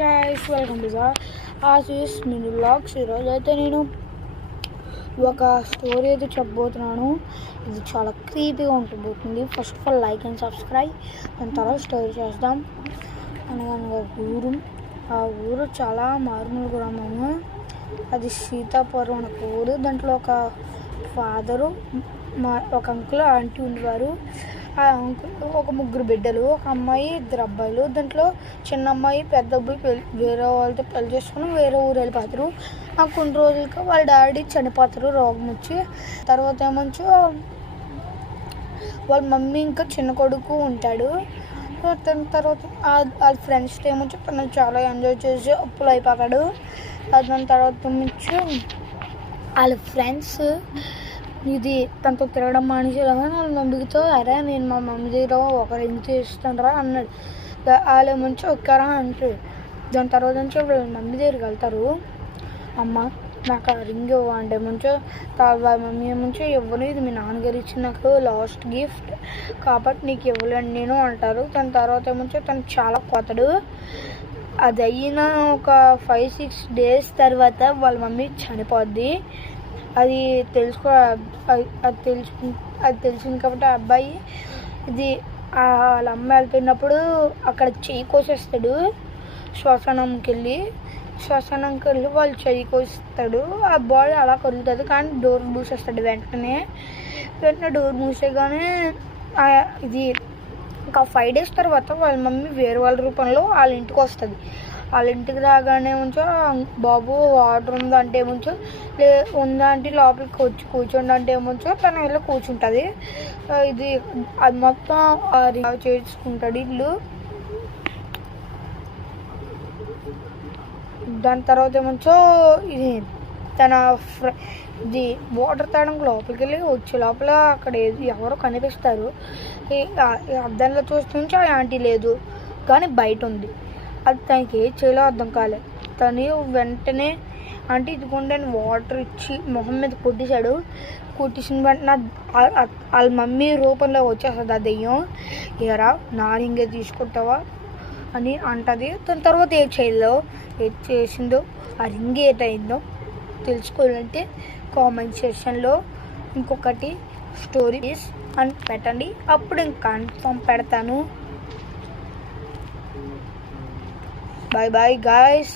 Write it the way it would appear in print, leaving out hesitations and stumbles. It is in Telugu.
Guys welcome to Ashis mini vlogs. ఈరోజు అయితే నేను ఒక స్టోరీ అయితే చెప్పబోతున్నాను. ఇది చాలా క్రీపీగా ఉండబోతుంది. First of all like and subscribe. దాని తర్వాత స్టోరీ చేద్దాం. అనగా ఊరు, ఆ ఊరు చాలా మారుమూల గ్రామము. అది సీతాపురం అనే ఊరు. దాంట్లో ఒక ఫాదరు, ఒక అంకుల్, ఆంటీ ఉండేవారు. ఆ అంకుల్ ఒక ముగ్గురు బిడ్డలు, ఒక అమ్మాయి, ఇద్దరు అబ్బాయిలు. దాంట్లో చిన్న అమ్మాయి పెద్ద అబ్బాయి వేరే వాళ్ళతో పెళ్లి చేసుకుని వేరే ఊరు వెళ్ళిపోతారు. ఆ కొన్ని రోజులకి వాళ్ళ డాడీ చనిపోతారు రోగం వచ్చి. తర్వాత ఏమంచో వాళ్ళ మమ్మీ ఇంకా చిన్న కొడుకు ఉంటాడు. దాని తర్వాత వాళ్ళ ఫ్రెండ్స్తో ఏమొచ్చి తను చాలా ఎంజాయ్ చేసి అప్పులు అయిపోతాడు. దాని తర్వాత ఏమొచ్చి వాళ్ళ ఫ్రెండ్స్ ఇది తనతో తిరగడం మానేసేలాగా వాళ్ళ మమ్మీతో అరే నేను మా మమ్మీ దగ్గర ఒక రింగ్ చేస్తాను రా అన్నాడు. వాళ్ళు ఏమంచి ఒక్కరా అంటారు. దాని తర్వాత నుంచి వాళ్ళ మమ్మీ దగ్గరికి వెళ్తారు. అమ్మ నాకు ఆ రింగ్ ఇవ్వ అంటే మంచో వాళ్ళ మమ్మీ ఏమంచో ఇవ్వను, ఇది మీ నాన్నగారు ఇచ్చి నాకు లాస్ట్ గిఫ్ట్ కాబట్టి నీకు ఇవ్వలేండి నేను అంటారు. దాని తర్వాత ఏమంచో తను చాలా పోతాడు. అది అయిన ఒక 5-6 డేస్ తర్వాత వాళ్ళ మమ్మీ చనిపోద్ది. అది తెలిసింది కాబట్టి ఆ అబ్బాయి ఇది వాళ్ళ అమ్మ వెళ్తున్నప్పుడు అక్కడ చెయ్యి కోసేస్తాడు. శ్మశానంకి వెళ్ళి వాళ్ళు చెయ్యి కోస్తాడు. ఆ బాడీ అలా కదులుతుంది కానీ డోర్ మూసేస్తాడు. వెంటనే డోర్ మూసేగానే ఇది ఇంకా 5 డేస్ తర్వాత వాళ్ళ మమ్మీ వేరే వాళ్ళ రూపంలో వాళ్ళ ఇంటికి వస్తుంది. వాళ్ళ ఇంటికి రాగానే ఏమో బాబు వాటర్ ఉందా అంటే ఏమో ఉందా అంటే లోపలికి వచ్చి కూర్చోండి అంటే ఏమో తను వెళ్ళి కూర్చుంటుంది. ఇది అది మొత్తం చేసుకుంటాడు ఇల్లు. దాని తర్వాత ఏమో ఇది తన ఇది వాటర్ తాగడానికి లోపలికి వెళ్ళి వచ్చే లోపల అక్కడ ఎవరో కనిపిస్తారు. అద్దంలో చూస్తుంటే ఆ ఆంటీ లేదు కానీ బయట ఉంది. అది తనకి ఏం చేయాలో అర్థం కాలేదు. తను వెంటనే అంటే ఇదిగోండి వాటర్ ఇచ్చి మొహం మీద కొట్టేశాడు. కొట్టేసిన వెంటనే వాళ్ళ మమ్మీ రూపంలో వచ్చేస్తుంది ఆ దెయ్యం. ఎరా నా రింగే తీసుకుంటావా అని అంటుంది. దాని తర్వాత ఏం చేసిందో ఆ రింగ్ ఏటైందో తెలుసుకోవాలంటే కామెంట్ సెక్షన్లో ఇంకొకటి స్టోరీస్ అని పెట్టండి, అప్పుడు నేను కన్ఫర్మ్ పెడతాను. Bye bye guys.